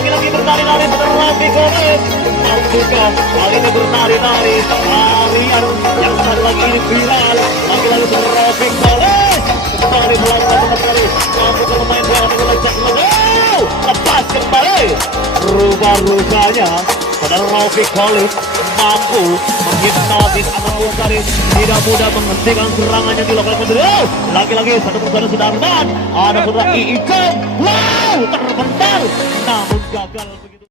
lagi-lagi berlari-lari menerangi Kolet. Mampukah kali ini berlari-lari kalian yang satu lagi ini viral, lagi-lagi menerangi Kolet. Kembali melakukan kembali, mampukah pemain bola melejak lepas kembali. Rubah-rubahnya Rafiq Khalid mampu menghipnotis Anwar Karim, tidak mudah menghentikan serangannya di lokal Madrid. Lagi-lagi satu persatu sudah aman, ada putra Iicom, wow, terbentar namun gagal begitu.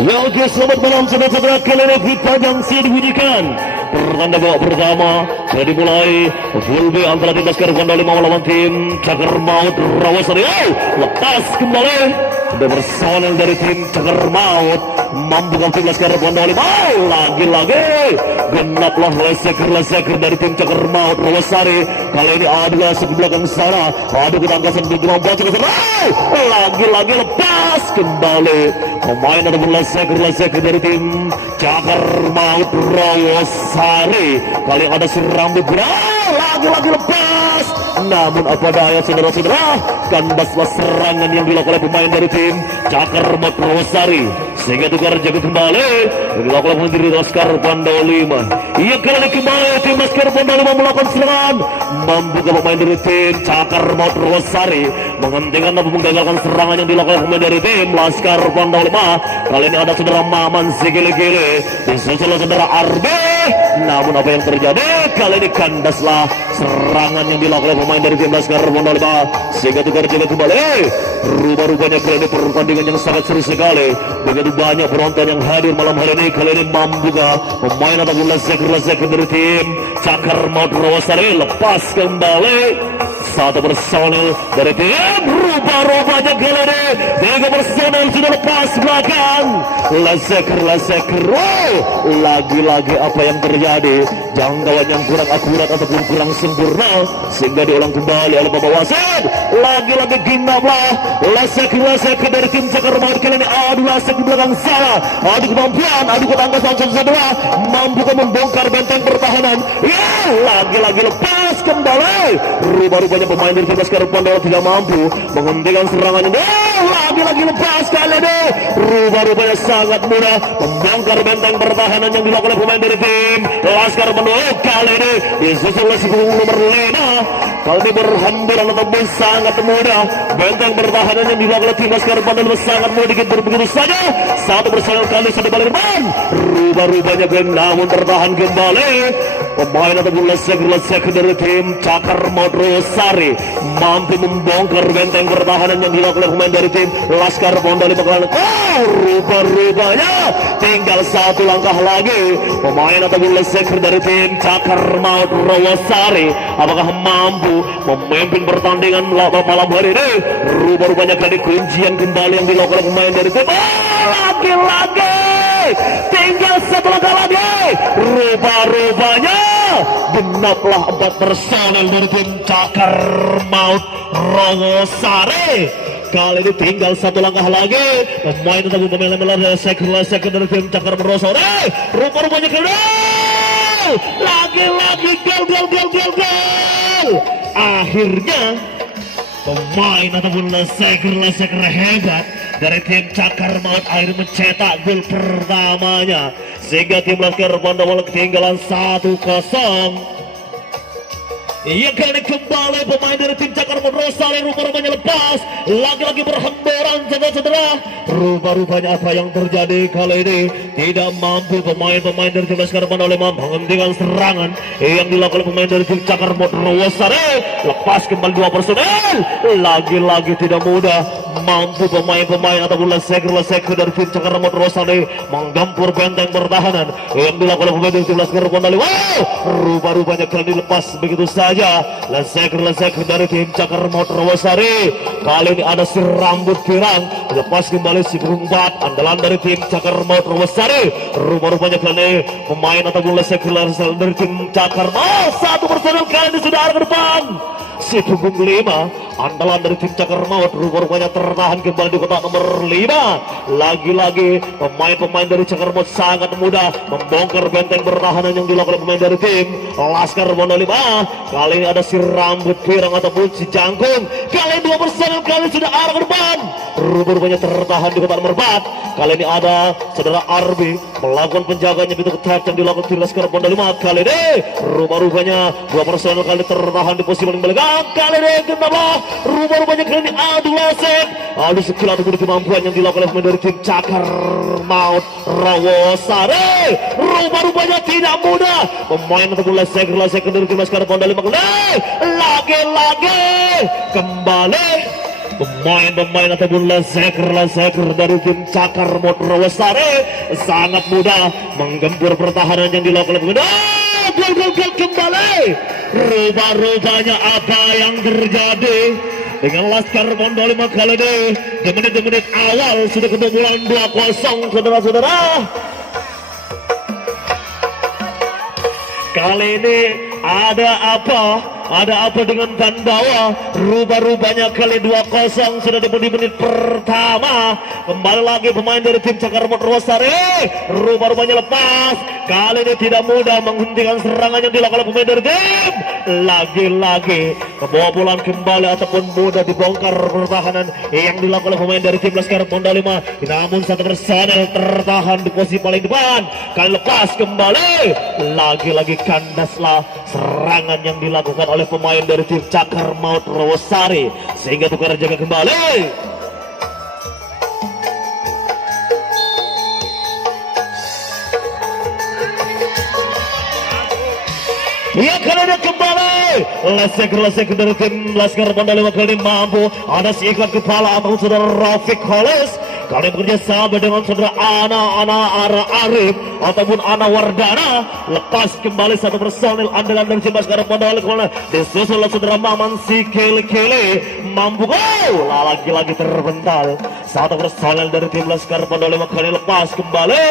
Ya oke, selamat malam saudara-saudara, kali ini kita yang dibunyikan pertanda babak pertama sudah dimulai. Full B antara tim Laskar Pondok 5 melawan tim Cagar Maut Rawasari. Lepas kembali sudah personel dari tim Cagar Maut mampu tim Laskar Pondok 5. Lagi-lagi genaplah leseker dari tim Cagar Maut Rawasari. Kali ini adalah ke belakang sana, ada ketangkasan di gelombang baca ke sana. Lagi-lagi lepas kembali pemain ada leseker dari tim Cagar Maut Rawasari. Kali ada seram di lagi-lagi lepas, namun apa daya saudara-saudara, kandaslah serangan yang dilakukan oleh pemain dari tim Cagar Maut Rawasari sehingga tukar jaga kembali dilakukan oleh tim Laskar Pondok 5. Ia kali kembali tim Laskar Pondok 5 melakukan serangan, mampu pemain dari tim Cagar Maut Rawasari menghentikan atau menggagalkan serangan yang dilakukan oleh pemain dari tim Laskar Pondok 5. Kali ini ada saudara Maman Sigili-gili disusul saudara Arbe, namun apa yang terjadi kali ini kandaslah serangan yang dilakukan oleh pemain dari tim Laskar Pondok 5 sehingga tukar jaga kembali. Rubah-rubahnya kali ini pertandingan yang sangat seru sekali, begitu banyak penonton yang hadir malam hari ini. Kali ini mampu pemain ataupun leseker dari tim Cagar Maut Rawasari lepas kembali satu personel dari tim. Rubah-rubahnya kali ini 3 personel sudah lepas belakang leseker. Lagi-lagi apa yang terjadi, jangkauan yang kurang akurat ataupun kurang sempurna sehingga diulang kembali oleh Bapak Wasit. Lagi-lagi ginaplah leseker dari tim Cagar Maut. Kali ini adu lesek di belakang sana, adu kemampuan, adu ketangkasan saudara, mampu membongkar benteng pertahanan. Ya, lagi-lagi lepas kembali. Rubah-rubahnya pemain dari tim Laskar Pondok tidak mampu menghentikan serangannya. Lagi-lagi lepas kali ini. Rubah-rubahnya sangat mudah membongkar benteng pertahanan yang dilakukan oleh pemain dari tim Laskar Pondok. Kali ini disusul oleh nomor 5. Kali ini berhamburan ataupun sangat mudah benteng pertahanan yang dilakukan oleh tim Laskar Pondok sangat mudah begitu saja. Satu personel kali satu balik depan. Rubah-rubahnya namun tertahan kembali pemain ataupun leseker dari tim Cagar Maut Rawasari mampu membongkar benteng pertahanan yang dilakukan oleh pemain dari tim Laskar Pondok 5. Rubah-rubahnya tinggal satu langkah lagi pemain ataupun leseker dari tim Cagar Maut Rawasari apakah mampu memimpin pertandingan malam hari ini. Rubah-rubahnya kali kuncian kembali yang dilakukan oleh pemain dari tim. Lagi-lagi tinggal satu langkah lagi. Rubah-rubahnya genaplah 4 personel dari tim Cagar Maut Rawasari. Kali ini tinggal satu langkah lagi pemain ataupun pemain leseker dari tim Cagar Maut Rawasari. Rubah-rubahnya kali lagi-lagi gol. Akhirnya pemain ataupun leseker hebat dari tim Cagar Maut akhirnya mencetak gol pertamanya sehingga tim Laskar Pondok ketinggalan 1-0. Ia kali kembali pemain dari tim Cagar Maut Rawasari. Rubah-rubahnya lepas, lagi-lagi berhamburan saudara-saudara. Rubah-rubahnya apa yang terjadi kali ini tidak mampu pemain-pemain dari tim Laskar Pondok menghentikan serangan yang dilakukan pemain dari tim Cagar Maut Rawasari. Lepas kembali 2 personel, lagi-lagi tidak mudah mampu pemain-pemain ataupun leseker dari tim Cagar Maut Rawasari menggempur benteng pertahanan yang dilakukan pemain dari tim Laskar Pondok. Rubah-rubahnya kali ini lepas begitu saja. Leseker dari tim Cagar Maut Rawasari. Kali ini ada si rambut pirang, lepas kembali si burung bat andalan dari tim Cagar Maut Rawasari. Rubah-rubahnya kali ini pemain ataupun leseker dari tim Cagar Maut. 1 personel kali ini sudah ada ke depan. Si punggung 5 andalan dari tim Cakar Maut rupanya tertahan kembali di kotak nomor 5. Lagi-lagi pemain-pemain dari Cakar Maut sangat mudah membongkar benteng pertahanan yang dilakukan pemain dari tim Laskar Bondo 5. Kali ini ada si rambut pirang ataupun si jangkung. Kali ini 2 personel kali sudah arah ke depan. Rupanya tertahan di kotak nomor 4. Kali ini ada saudara Arbi melakukan penjagaannya begitu ketat yang dilakukan tim Laskar Bondo 5. Kali ini rupanya 2 personel kali tertahan di posisi paling belakang. Kali ini kenapa rupanya kali ini adu skill ataupun kemampuan yang dilakukan oleh pemain dari tim Cakar Maut Rawasari. Rupanya tidak mudah pemain ataupun lesek dari tim Laskar Bondo 5. Lagi-lagi kembali pemain ataupun lesek dari tim Cakar Maut Rawasari sangat mudah menggempur pertahanan yang dilakukan oleh pemain. Gol kembali. Rupanya apa yang terjadi dengan Laskar Bondo 5 kali ini di menit awal sudah kebobolan 2-0 saudara-saudara. Kali ini ada apa dengan Tandawa? Rupanya kali 2-0 sudah di menit pertama. Kembali lagi pemain dari tim Cakar Maut Rawasari. Rupanya lepas. Kali ini tidak mudah menghentikan serangan yang dilakukan oleh pemain dari tim. Lagi-lagi kebobolan kembali ataupun mudah dibongkar pertahanan yang dilakukan oleh pemain dari tim Laskar Bondo 5. Namun satu personel tertahan di posisi paling depan. Kali lepas kembali. Lagi-lagi kandaslah serangan yang dilakukan oleh pemain dari tim Cakar Maut Rawasari sehingga tukar jaga kembali. Ya kali ini kembali lesek dari tim Laskar Bondo 5 kali ini mampu ada si ikat kepala atau saudara Rafiq Holes. Kali bekerja sama dengan saudara Ana Arif ataupun Ana Wardana. Lepas kembali satu personil andalan dari tim Laskar Bondo 5 disusul saudara Maman si Kele mampu gol. Lagi-lagi terbental satu personil dari tim Laskar Bondo 5 kali lepas kembali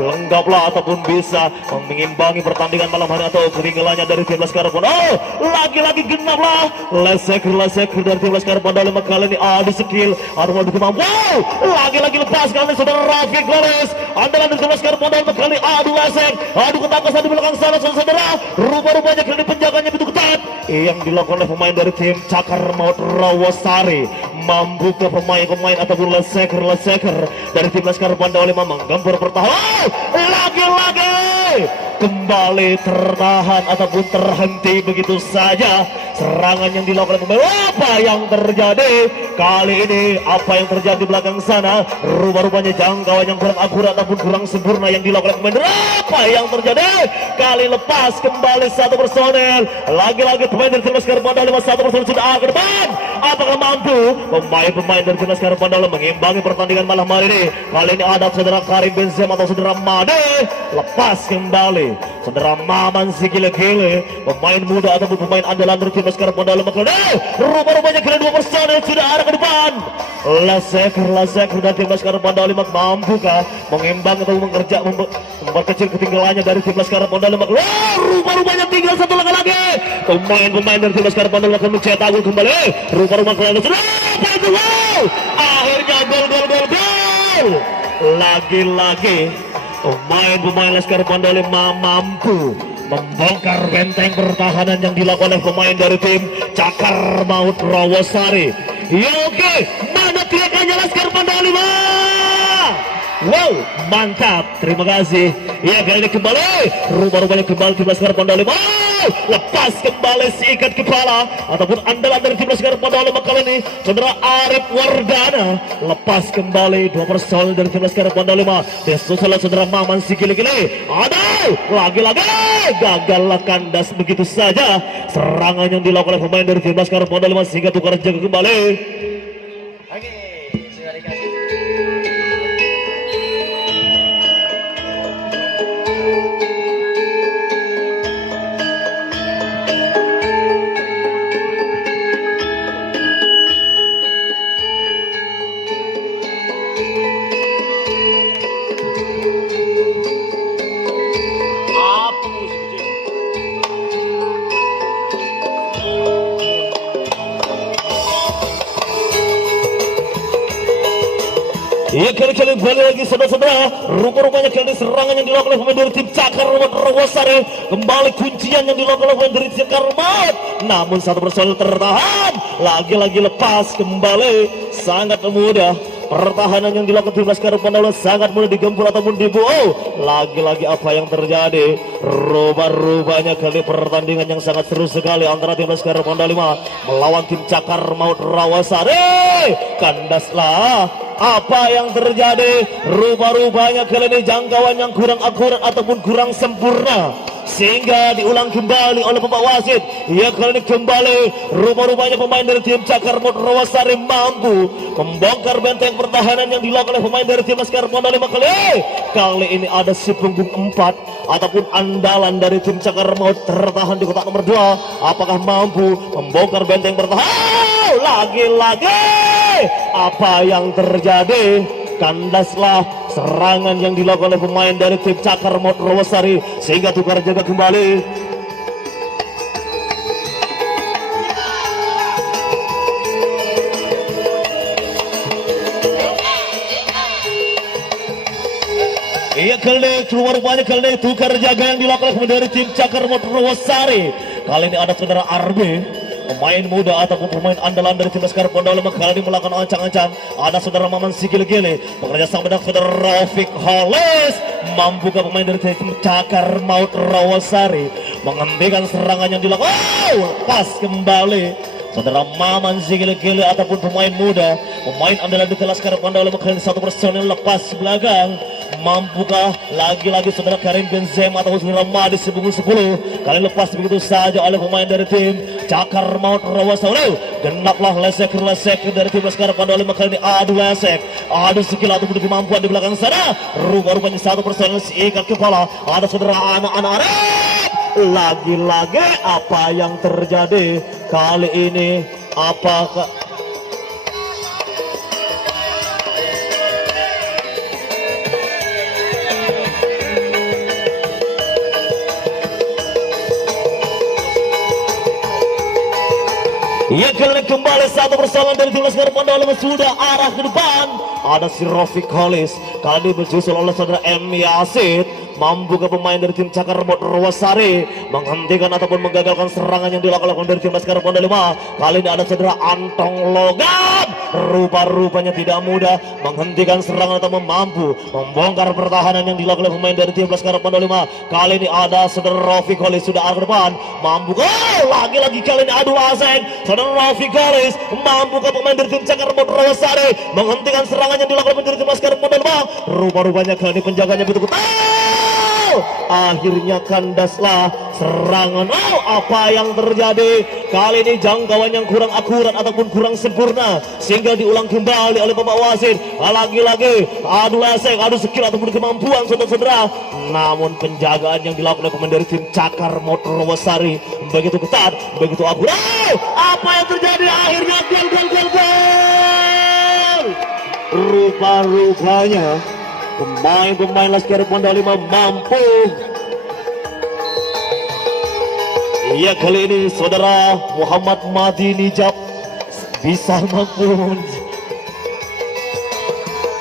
lenggaplah ataupun bisa mengimbangi pertandingan malam hari atau ketinggalannya dari tim Laskar Bondo. Lagi-lagi genaplah lesek dari tim Laskar Bondo 5 kali ini adu skill adu kemampuan. Lagi-lagi lepas kali saudara Rafiq Holes andalan dari tim Laskar Bondo 5 kali adu lesek adu ketangkasan di belakang sana saudara. Rupanya kali penjaganya begitu ketat yang dilakukan oleh pemain dari tim Cakar Maut Rawasari. Mampu ke pemain ataupun leseker dari tim Laskar Bondo 5 menggempur pertahanan. Lagi-lagi kembali tertahan ataupun terhenti begitu saja serangan yang dilakukan pemain. Apa yang terjadi kali ini? Apa yang terjadi di belakang sana? Rupanya jangkauan yang kurang akurat ataupun kurang sempurna yang dilakukan pemain. Apa yang terjadi? Kali lepas kembali satu personel. Lagi-lagi pemain dari tim Laskar Bondo 5 satu personel sudah ke depan. Apakah mampu pemain dari tim Laskar Bondo mengimbangi pertandingan malam hari ini? Kali ini ada saudara Karim Benzema atau saudara Made. Lepas kembali saudara Maman si Gile pemain muda ataupun pemain andalan dari tim Laskar Bondo 5 kali. Rupanya kali 2 personel sudah arah ke depan. Lasek dari tim Laskar Bondo 5 mampukah mengimbang atau memperkecil ketinggalannya dari tim Laskar Bondo 5? Rupanya tinggal satu langkah lagi. Pemain dari tim Laskar Bondo 5 akan mencetak gol kembali. Rupanya sudah akhirnya gol. Lagi-lagi pemain Laskar Bondo 5 mampu membongkar benteng pertahanan yang dilakukan oleh pemain dari tim Cakar Maut Rawasari. Ya oke, mana teriakannya Laskar Bondo 5? Wow, mantap, terima kasih. Ya kali ini kembali rupanya kembali tim Laskar Bondo 5. Lepas kembali si ikat kepala ataupun andalan dari tim Laskar Bondo 5 kali ini saudara Arif Wardana. Lepas kembali 2 personel dari tim Laskar Bondo 5 disusul saudara Maman si Gile. Aduh, lagi-lagi gagallah kandas begitu saja serangan yang dilakukan oleh pemain dari tim Laskar Bondo 5 sehingga tukar jaga kembali. Ya kali-kali kembali lagi saudara-saudara, rupa-rupanya kali ini serangan yang dilakukan oleh pemain dari tim Cakar Rawasari, kembali kuncian yang dilakukan oleh pemain dari Cakar Maut, namun satu personil tertahan, lagi-lagi lepas kembali, sangat mudah. Pertahanan yang dilakukan tim Laskar Pandawa sangat mudah digempur ataupun dibuang. Lagi-lagi apa yang terjadi? Rubah-rubahnya kali pertandingan yang sangat seru sekali antara tim Laskar Pandawa melawan tim Cakar Maut Rawasari. Kandaslah apa yang terjadi? Rubah-rubahnya kali ini jangkauan yang kurang akurat ataupun kurang sempurna, sehingga diulang kembali oleh pembawa wasit. Ya kali ini kembali rubah-rubahnya pemain dari tim Cakar Maut Rawasari mampu membongkar benteng pertahanan yang dilakukan oleh pemain dari tim Laskar Pandawa kali ini ada si punggung 4 ataupun andalan dari tim Cakar Maut tertahan di kotak nomor 2. Apakah mampu membongkar benteng pertahanan? Lagi-lagi apa yang terjadi? Kandaslah serangan yang dilakukan oleh pemain dari tim Cakar Maut Rawasari, sehingga tukar jaga kembali. Iya kali keluar rupanya kali tukar jaga yang dilakukan oleh pemain dari tim Cakar Maut Rawasari. Kali ini ada saudara Arbe, pemain muda ataupun pemain andalan dari tim Laskar Pandawa kali ini melakukan ancang-ancang. Ada saudara Maman Sigil-Gile bekerja sama dengan saudara Rafiq Halis, mampukah pemain dari tim Cakar Maut Rawasari menghentikan serangan yang dilakukan? Pas kembali saudara Maman Sigil-Gile ataupun pemain muda, pemain andalan di tim Laskar Pandawa kali ini satu personil lepas belakang. Mampukah lagi-lagi saudara Karim Benzema atau saudara Madis sebungkus 10 kali lepas begitu saja oleh pemain dari tim Cakar Maut Rawasari. Genaplah lesek dari tim Laskar Pandawa kali ini adu skill ataupun kemampuan di belakang sana. Rupanya satu personil ikat kepala, ada saudara anak-anak Arab. Lagi-lagi apa yang terjadi kali ini? Apakah ya kembali satu persalahan dari tim Laskar Pandawa sudah arah ke depan. Ada si Rafiq Halis kali ini berjusul oleh saudara M. Yasid. Mampu ke pemain dari tim Cakar Maut Rawasari menghentikan ataupun menggagalkan serangan yang dilakukan dari tim Laskar Pandawa. Kali ini ada saudara Antong Logam, rupa-rupanya tidak mudah menghentikan serangan atau mampu membongkar pertahanan yang dilakukan oleh pemain dari tim Laskar Pandawa. Kali ini ada saudara Rafiq Halis sudah arah ke depan, mampu lagi-lagi kali ini adu asing. Saudara Rafiq Halis mampu ke pemain dari tim Cakar Maut Rawasari menghentikan serangan yang dilakukan oleh tim Laskar Pandawa. Rupa-rupanya kali ini penjaganya betul-betul akhirnya kandaslah serangan. Apa yang terjadi kali ini? Jangkauan yang kurang akurat ataupun kurang sempurna, sehingga diulang kembali oleh pembawa wasit. Lagi-lagi adu lesek, adu skill ataupun kemampuan saudara-saudara, namun penjagaan yang dilakukan oleh pemain dari tim Cakar Maut Rawasari begitu ketat, begitu akurat. Apa yang terjadi? Akhirnya gol. Rupa-rupanya pemain Laskar Pandawa mampu. Iya kali ini saudara Muhammad Madi Nijab bisa mampu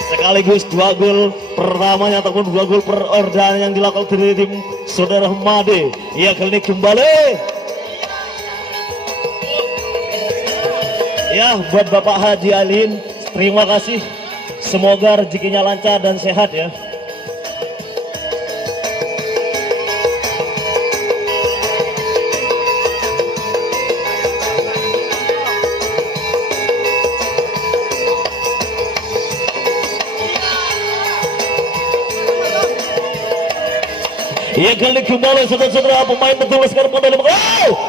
sekaligus 2 gol pertamanya ataupun 2 gol perordan yang dilakukan dari tim saudara Madi. Iya kali ini kembali. Ya buat Bapak Haji Alin, terima kasih. Semoga rezekinya lancar dan sehat ya. Ia kali kembali saudara-saudara pemain betul Laskar Pandawa.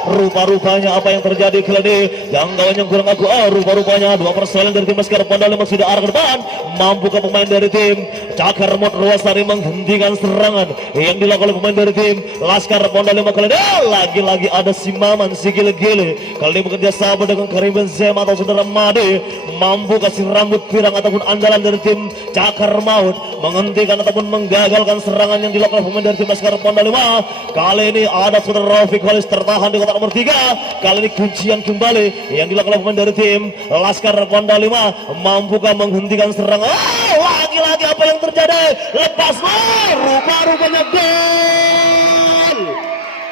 Rupa-rupanya apa yang terjadi kali ini? Jangkauan yang kurang aku. Rupa-rupanya 2 personel dari tim Laskar Pandawa sudah arah ke depan. Mampukah pemain dari tim Cakar Maut Rawasari menghentikan serangan yang dilakukan oleh pemain dari tim Laskar Pandawa kali ini? Lagi-lagi ada si Maman Sigil-Gile kali ini bekerja sama dengan Karim Benzema atau saudara Made. Mampu kasih rambut pirang ataupun andalan dari tim Cakar Maut menghentikan ataupun menggagalkan serangan yang dilakukan oleh pemain dari tim Laskar Pandawa. Kali ini ada saudara Rafiq Halis tertahan di kotak kotak nomor 3. Kali ini kuncian kembali yang dilakukan pemain dari tim Laskar Pondok 5. Mampukah menghentikan serangan? Lagi-lagi apa yang terjadi? Lepas rupanya gol.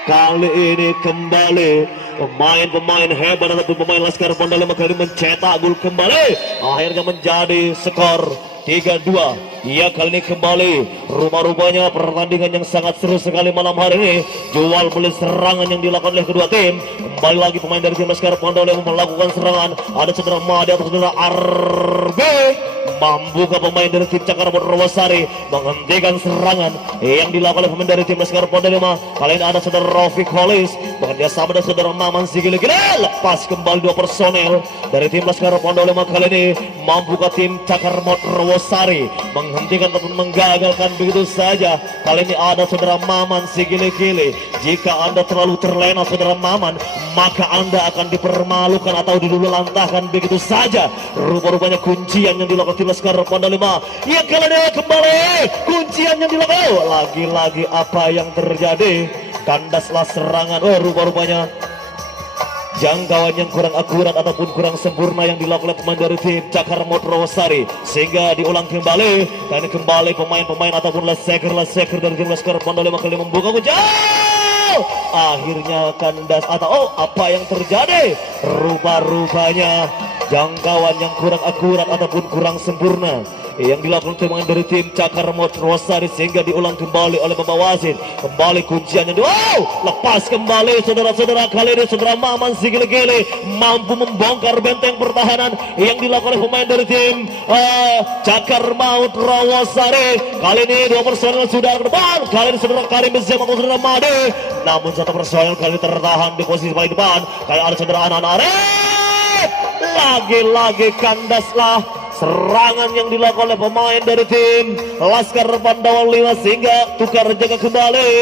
Kali ini kembali pemain-pemain hebat ataupun pemain Laskar Pondok 5 kali mencetak gol kembali. Akhirnya menjadi skor 3-2. Ya, kali ini kembali rupanya pertandingan yang sangat seru sekali malam hari ini. Jual beli serangan yang dilakukan oleh kedua tim. Kembali lagi pemain dari tim Laskar Pondok yang melakukan serangan. Ada saudara Madi atau saudara RB. Mampukah pemain dari tim Cakar Rawasari menghentikan serangan yang dilakukan oleh pemain dari tim Laskar Pondok 5. Kali ini ada saudara Rafiq Holis bekerja sama dengan saudara Maman Sigili-Gili. Lepas kembali dua personel dari tim Laskar Pondok 5 kali ini. Mampukah tim Cakar Rawasari menghentikan ataupun menggagalkan begitu saja? Kali ini ada saudara Maman Sigili-Gili. Jika Anda terlalu terlena saudara Maman, maka Anda akan dipermalukan atau dilululantahkan begitu saja. Rupanya kuncian yang dilakukan tim Laskar Pondok 5. Ya, kali ini kembali kuncian yang dilakukan. Lagi-lagi apa yang terjadi? Kandaslah serangan. Rupanya jangkauan yang kurang akurat ataupun kurang sempurna yang dilakukan oleh pemain dari tim Cakar Rawasari, sehingga diulang kembali. Dan kembali pemain-pemain ataupun leseker dari tim Laskar Pondok 5 kali membuka jauh. Akhirnya kandas atau apa yang terjadi? Rupanya jangkauan yang kurang akurat ataupun kurang sempurna yang dilakukan pemain dari tim Cakar Rawasari, sehingga diulang kembali oleh Bapak Wasit. Kembali kunciannya lepas kembali saudara-saudara. Kali ini saudara Maman Sigili-Gili mampu membongkar benteng pertahanan yang dilakukan oleh pemain dari tim Cakar Rawasari. Kali ini dua personel sudah ke depan. Kali ini saudara Karim Benzema atau saudara Made, namun satu personel kali ini tertahan di posisi paling depan. Kali ada saudara Anan Arif. Lagi-lagi kandaslah serangan yang dilakukan oleh pemain dari tim Laskar Pondok 5 sehingga tukar jaga kembali.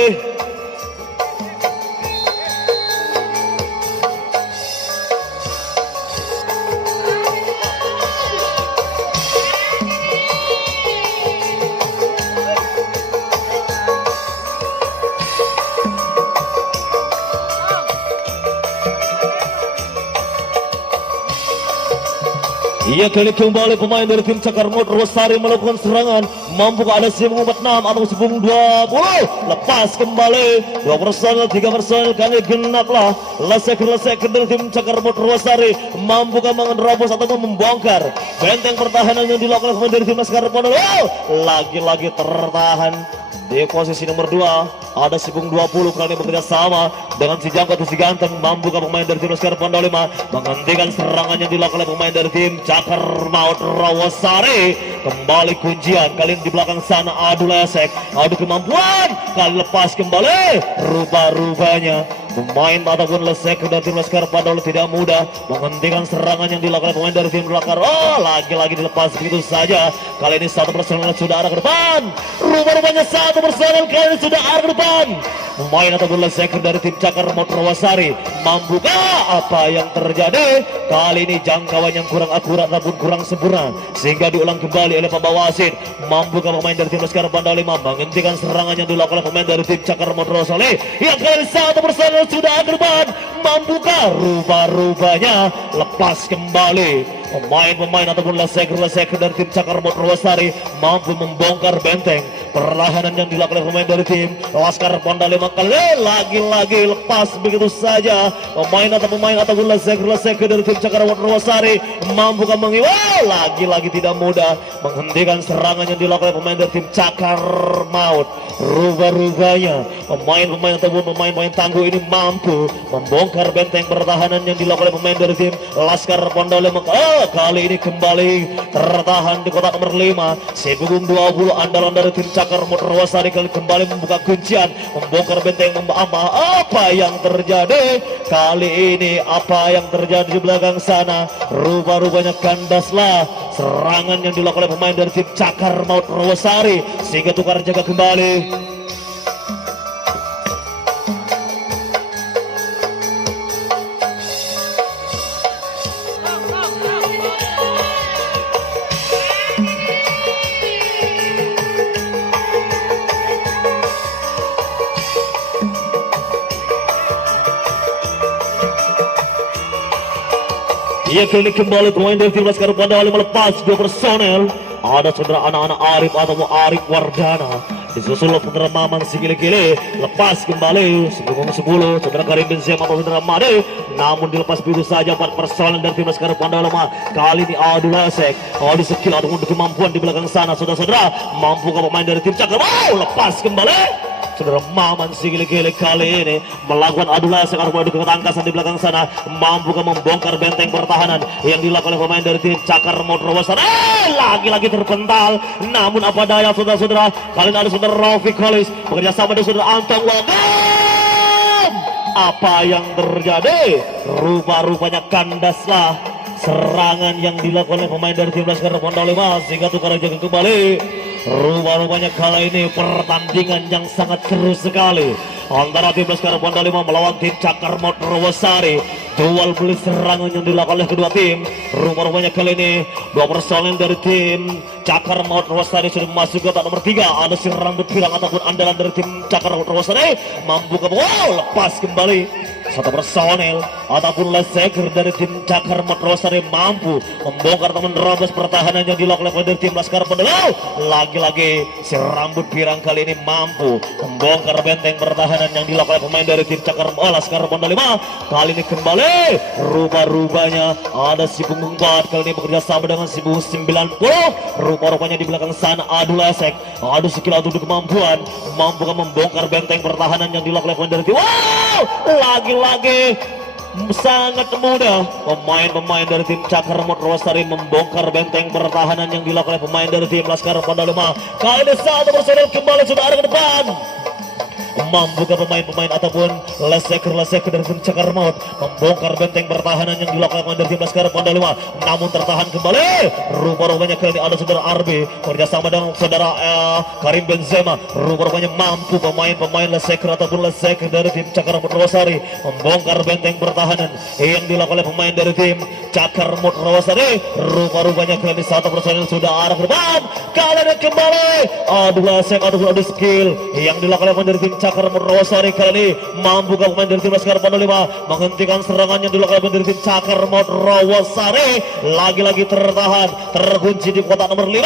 Ia kali kembali pemain dari tim Cakar Rawasari melakukan serangan. Mampukah ada Sibung 46 atau Sibung 20? Lepas kembali dua personel, tiga personel kali genaplah leseker dari tim Cakar Rawasari. Mampukah menerobos atau membongkar benteng pertahanan yang dilakukan oleh pemain dari tim Laskar Pondok? Lagi-lagi tertahan di posisi nomor 2. Ada Sibung 20 kali bekerja sama dengan si Jangkau atau si Ganteng. Mampukah pemain dari tim Laskar Pondok 5 menghentikan serangan yang dilakukan oleh pemain dari tim Cakar Rawasari? Kembali kuncian kali ini di belakang sana adu lesek, adu kemampuan. Kali lepas kembali rupanya pemain ataupun lesek dari tim Laskar Pondok tidak mudah menghentikan serangan yang dilakukan oleh pemain dari tim Laskar. Lagi-lagi dilepas begitu saja. Kali ini satu personel sudah arah ke depan. Rupanya satu personel kali ini sudah arah ke depan. Pemain ataupun lesek dari tim Cakar Rawasari. Mampukah apa yang terjadi? Kali ini jangkauan yang kurang akurat ataupun kurang sempurna sehingga diulang kembali oleh Pak Wasit. Mampukah pemain dari tim Laskar Pondok 5 menghentikan serangan yang dilakukan oleh pemain dari tim Cakar Rawasari? Yang kali satu personel sudah ke depan. Mampukah? Rupanya lepas kembali pemain-pemain ataupun leseker dari tim Cakar Rawasari mampu membongkar benteng perlahanan yang dilakukan oleh pemain dari tim Laskar Pondok 5. Kali lagi-lagi lepas begitu saja pemain ataupun leseker dari tim Cakar Rawasari. Mampukah lagi-lagi tidak mudah menghentikan serangan yang dilakukan oleh pemain dari tim Cakar Maut. Rupanya pemain-pemain ataupun pemain-pemain tangguh ini mampu membongkar benteng pertahanan yang dilakukan oleh pemain dari tim Laskar Pondok 5. Kali ini kembali tertahan di kotak nomor 5. Sibung 20 andalan dari tim Cakar Rawasari kembali membuka kuncian, membongkar benteng. Apa yang terjadi? Kali ini apa yang terjadi di belakang sana? Rupanya kandaslah serangan yang dilakukan oleh pemain dari tim Cakar Rawasari sehingga tukar jaga kembali. Ia kembali pemain dari tim Laskar Pandawali melepas dua personel. Ada saudara anak-anak Arif atau Arif Wardana. Disusul saudara Maman Sigile-gile. Lepas kembali 10 saudara Karim Benzema atau saudara Made. Namun dilepas begitu saja 4 personel dari tim Laskar Pandawali. Kali ini Adu Lasek. Adu skill ataupun kemampuan di belakang sana saudara-saudara. Mampukah pemain dari tim Cakar? Lepas kembali. Saudara Maman Sigile-gile kali ini melakukan adu lasek adu ketangkasan di belakang sana. Mampukah membongkar benteng pertahanan yang dilakukan oleh pemain dari tim Cakar Motorwasan. Lagi-lagi terpental. Namun apa daya saudara-saudara. Kali ini ada saudara Rafiq Khalis bekerja sama dengan saudara Antong Wagam. Apa yang terjadi? Rupa-rupanya kandaslah serangan yang dilakukan oleh pemain dari tim Laskar Pandawali sehingga tukar jaga kembali. Rupa-rupanya kali ini pertandingan yang sangat seru sekali antara tim Laskar Pandawali melawan tim Cakar Motorwasari. Duel beli serangan yang dilakukan oleh kedua tim. Rupa-rupanya kali ini dua personel dari tim Cakar Motorwasari sudah masuk ke kotak nomor 3. Ada si rambut pirang ataupun andalan dari tim Cakar Motorwasari mampu ke lepas kembali. Satu personel ataupun leseker dari tim Cakar Motorwasari mampu membongkar atau menerobos pertahanan yang dilakukan oleh tim Laskar Pandawali. Lagi-lagi si rambut pirang kali ini mampu membongkar benteng pertahanan yang dilakukan oleh pemain dari tim Cakar Laskar Pandawali. Kali ini kembali rubah-rubahnya ada si punggung 4 kali ini bekerja sama dengan si punggung 90. Rupa-rupanya di belakang sana adu lesek, adu skill, adu kemampuan, mampukah membongkar benteng pertahanan yang dilakukan oleh pemain dari tim. Lagi-lagi sangat mudah pemain-pemain dari tim Cakar Motorwasari membongkar benteng pertahanan yang dilakukan oleh pemain dari tim Laskar Pandawali. Kali ini satu personel kembali sudah ada ke depan. Mampukah pemain-pemain ataupun leseker dari tim Cakar Maut membongkar benteng pertahanan yang dilakukan dari tim Laskar Pandawali. Namun tertahan kembali. Rupa-rupanya kali ini ada saudara Arbi kerjasama dengan saudara Karim Benzema. Rupa-rupanya mampu pemain-pemain leseker ataupun leseker dari tim Cakar Motorwasari membongkar benteng pertahanan yang dilakukan oleh pemain dari tim Cakar Motorwasari. Rupa-rupanya kali ini satu personel sudah arah ke depan. Kali ini kembali adu lesek ataupun adu skill yang dilakukan oleh pemain dari tim Cakar Motorwasari. Kali ini mampu pemain dari tim Laskar Pandawali menghentikan serangan yang dilakukan dari tim Cakar Motorwasari. Lagi-lagi tertahan, terkunci di kotak nomor 5.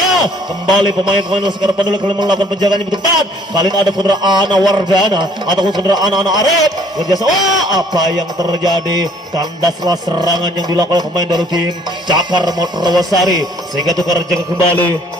Kembali pemain-pemain Laskar Pandawali kali melakukan penjagaannya betul tepat. Kali ini ada saudara Ana Wardana ataupun saudara anak-anak Arif kerjasama. Apa yang terjadi? Kandaslah serangan yang dilakukan oleh pemain dari tim Cakar Motorwasari sehingga tukar jaga kembali.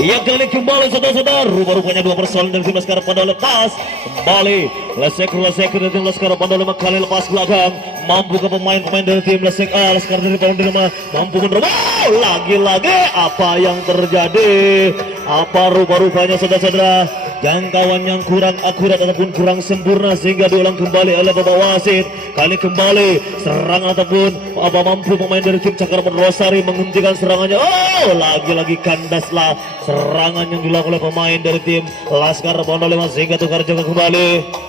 Yang kali kembali saudara-saudara, rupa-rupanya dua personel dari tim Laskar Pandawali lepas kembali. Leseker dari tim Laskar Pandawali kali lepas belakang. Mampu ke pemain-pemain dari tim Laskar dari Pandawali mampu menerobos. Lagi-lagi apa yang terjadi? Apa rupa-rupanya saudara-saudara? Jangkauan yang kurang akurat ataupun kurang sempurna sehingga diulang kembali oleh Bapak Wasit. Kali kembali serangan ataupun apa mampu pemain dari tim Cakar Motorwasari menghentikan serangannya. Lagi-lagi kandaslah serangan yang dilakukan oleh pemain dari tim Laskar Pandawali sehingga tukar jaga kembali.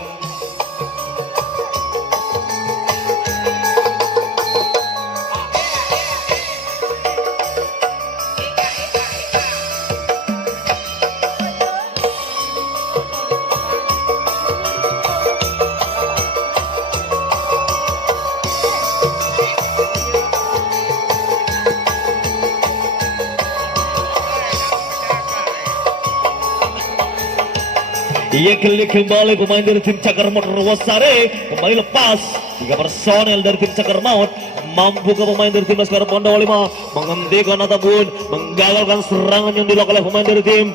Ia kembali pemain dari tim Cakar Motorwasari kembali lepas. 3 personel dari tim Cakar Maut mampu ke pemain dari tim Laskar Pandawali menghentikan ataupun menggagalkan serangan yang dilakukan oleh pemain dari tim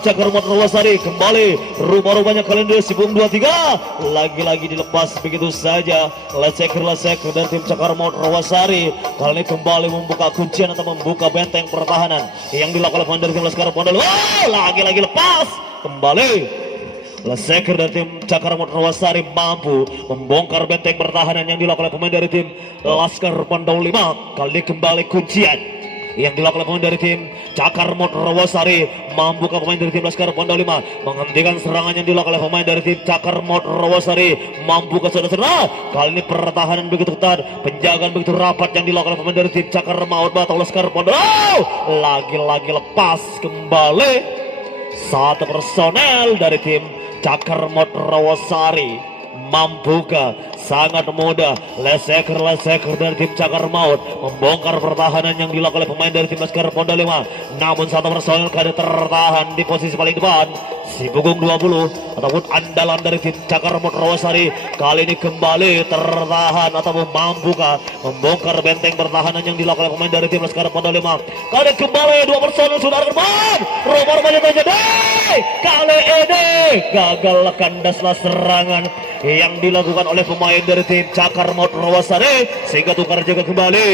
Cakar Motorwasari. Kembali rupa-rupanya kalian dari si 23 lagi-lagi dilepas begitu saja. Leseker dari tim Cakar Motorwasari kali ini kembali membuka kuncian atau membuka benteng pertahanan yang dilakukan oleh pemain dari tim Laskar Pandawali. Lagi-lagi lepas kembali. Leseker dari tim Cakar Motorwasari mampu membongkar benteng pertahanan yang dilakukan oleh pemain dari tim Laskar Pandawali. Kali ini kembali kuncian yang dilakukan oleh pemain dari tim Cakar Mod Rawasari. Mampukah pemain dari tim Laskar Pondok 5 menghentikan serangan yang dilakukan oleh pemain dari tim Cakar Mod Rawasari? Mampukah saudara-saudara? Kali ini pertahanan begitu ketat, penjagaan begitu rapat yang dilakukan oleh pemain dari tim Cakar Maut Batau Laskar Pondok. Lagi-lagi lepas kembali satu personel dari tim Cakar Mod Rawasari. Mampukah? Sangat mudah. Leseker dari tim Cakar Maut membongkar pertahanan yang dilakukan oleh pemain dari tim Laskar Pondok 5. Namun satu personel kali tertahan di posisi paling depan. Si punggung 20 ataupun andalan dari tim Cakar Maut Rawasari kali ini kembali tertahan ataupun mampukah membongkar benteng pertahanan yang dilakukan oleh pemain dari tim Laskar Pondok 5. Kali kembali dua personel sudah ke depan. Rumah-rumahnya terjadi. Kali ini gagal kandaslah serangan yang dilakukan oleh pemain dari tim Cakar Maut Rawasari sehingga tukar jaga kembali.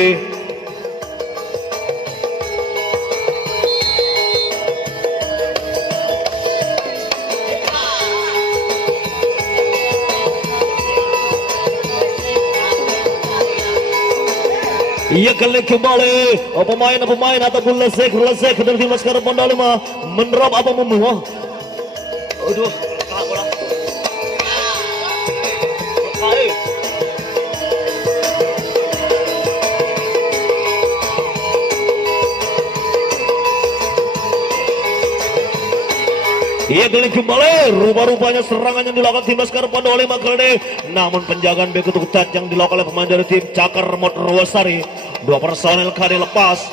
Ia kembali pemain ataupun lesek dari tim Laskar Pondok 5 menerap apa membuah. Aduh, ia kembali rupa-rupanya serangan yang dilakukan tim Laskar Pondok 5 kali ini. Namun penjagaan begitu ketat yang dilakukan oleh pemain dari tim Cakar Maut Rawasari. Dua personel kali lepas.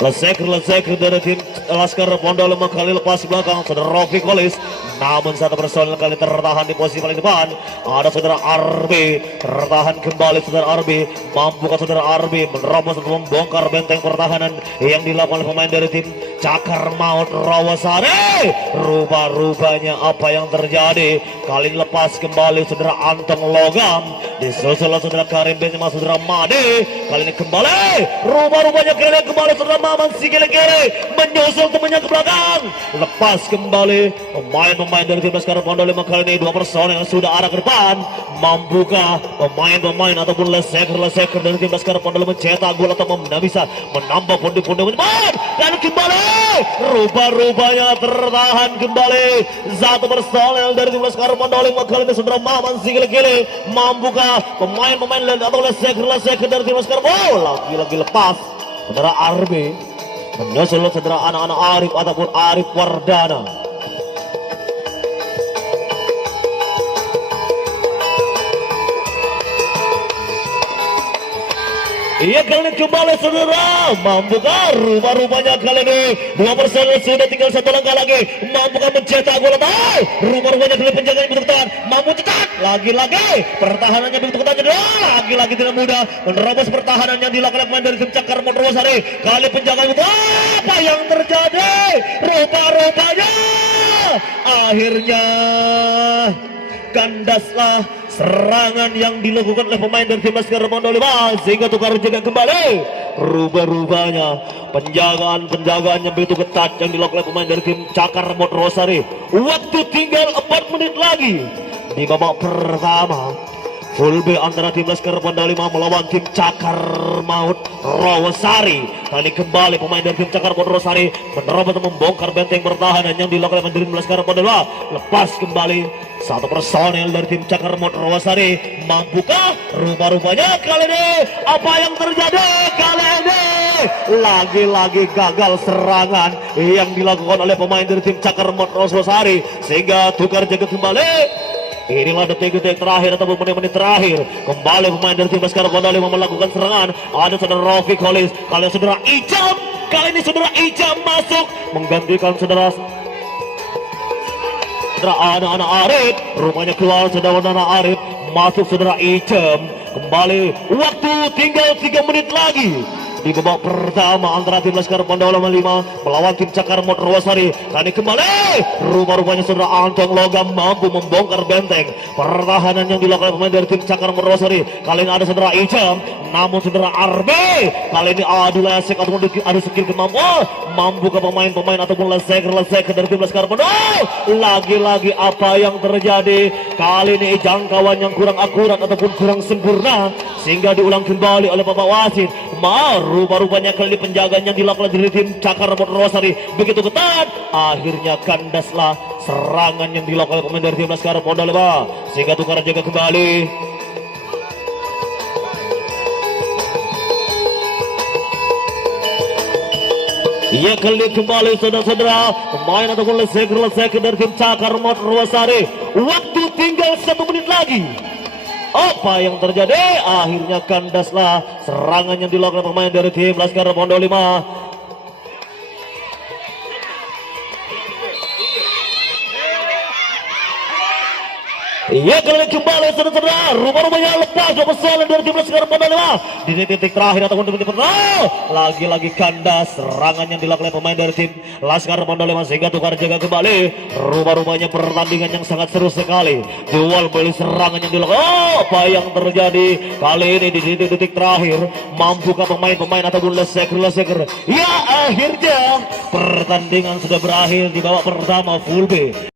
Leseker dari tim Laskar Pondok 5 kali lepas belakang saudara Rofi Kolis. Namun satu personel kali tertahan di posisi paling depan. Ada saudara Arbi tertahan kembali saudara Arbi. Mampukah saudara Arbi menerobos untuk membongkar benteng pertahanan yang dilakukan oleh pemain dari tim Cakar Maut Rawasari? Rupa-rupanya apa yang terjadi? Kali ini lepas kembali saudara Anteng Logam. Disusul saudara Karim Benzema saudara Made. Kali ini kembali rupa-rupanya kembali saudara Maman Sikile-kile menyusul temannya ke belakang. Lepas kembali pemain dari tim Laskar Pondok 5 kali ini dua personel yang sudah arah ke depan. Mampukah pemain ataupun leseker dari tim Laskar Pondok 5 mencetak gol atau bisa menambah pundi-pundi menyebar dan kembali rupa-rupanya tertahan kembali satu personel dari tim Laskar Pondok 5 kali ini saudara Maman Sikile-kile. Mampukah pemain atau leseker dari tim Laskar lagi lepas saudara Arbi menyusul saudara anak-anak Arif ataupun Arif Wardana. Ia kali ini kembali saudara. Mampukah rupa-rupanya kali ini dua personel sudah tinggal satu langkah lagi. Mampukah mencetak gol atau rupa-rupanya kali penjagaan begitu ketat. Mampu cetak lagi-lagi pertahanannya begitu ketat. Lagi-lagi tidak mudah menerobos pertahanan yang dilakukan oleh pemain dari tim Cakar Maut Rawasari. Kali penjagaan itu apa yang terjadi? Rupa-rupanya akhirnya kandaslah serangan yang dilakukan oleh pemain dari tim Laskar Pondok 5 sehingga tukar jaga kembali. Rubah-rubahnya penjagaan yang begitu ketat yang dilakukan oleh pemain dari tim Cakar Maut Rawasari. Waktu tinggal 4 menit lagi di babak pertama. Full B antara tim Laskar Pondok 5 melawan tim Cakar Maut Rawasari. Kali kembali pemain dari tim Cakar Maut Rawasari menerobos membongkar benteng pertahanan yang dilakukan oleh tim Laskar Pondok 5. Lepas kembali satu personel dari tim Cakar Maut Rawasari. Mampukah rupa-rupanya kali ini apa yang terjadi? Kali ini lagi-lagi gagal serangan yang dilakukan oleh pemain dari tim Cakar Maut Rawasari sehingga tukar jaga kembali. Inilah detik-detik terakhir ataupun menit-menit terakhir. Kembali pemain dari tim Laskar Pondok 5 melakukan serangan. Ada saudara Rofi Kolis, kali saudara Ijam. Kali ini saudara Ijam masuk menggantikan saudara anak-anak Arif. Rupanya keluar saudara Arif, masuk saudara Ijam. Kembali waktu tinggal 3 menit lagi di babak pertama antara tim Laskar Pondok 5 melawan tim Cakar Maut Rawasari. Kali kembali rupa-rupanya saudara Anteng Logam mampu membongkar benteng pertahanan yang dilakukan pemain dari tim Cakar Maut Rawasari. Kali ini ada saudara Ijam namun saudara Arbe kali ini adu lesek ataupun adu skill kemampuan mampu ke pemain-pemain ataupun lesek dari tim Laskar Mondo. Lagi-lagi apa yang terjadi kali ini, jangkauan yang kurang akurat ataupun kurang sempurna sehingga diulang kembali oleh Bapak wasit. Rupa-rupanya kali ini penjagaan yang dilakukan dari tim Cakar Rosari begitu ketat, akhirnya kandaslah serangan yang dilakukan oleh pemain dari tim Laskar Mondo sehingga tukar jaga kembali. Ia kali kembali saudara-saudara pemain ataupun lesek dari tim Cakar Rosari. Waktu tinggal 1 menit lagi. Apa yang terjadi? Akhirnya kandaslah serangan yang dilakukan pemain dari tim Laskar Mondo 5. Ia kali kembali saudara-saudara, rumah-rumahnya lepas persoalan dari tim Laskar Mondo 5 di titik terakhir ataupun di titik pertama. Lagi-lagi kandas serangan yang dilakukan oleh pemain dari tim Laskar Mondo 5 sehingga tukar jaga kembali. Rumah-rumahnya pertandingan yang sangat seru sekali, jual beli serangan yang dilakukan. Apa yang terjadi kali ini di titik terakhir? Mampukah pemain-pemain ataupun lesek? Ya, akhirnya pertandingan sudah berakhir di babak pertama full B.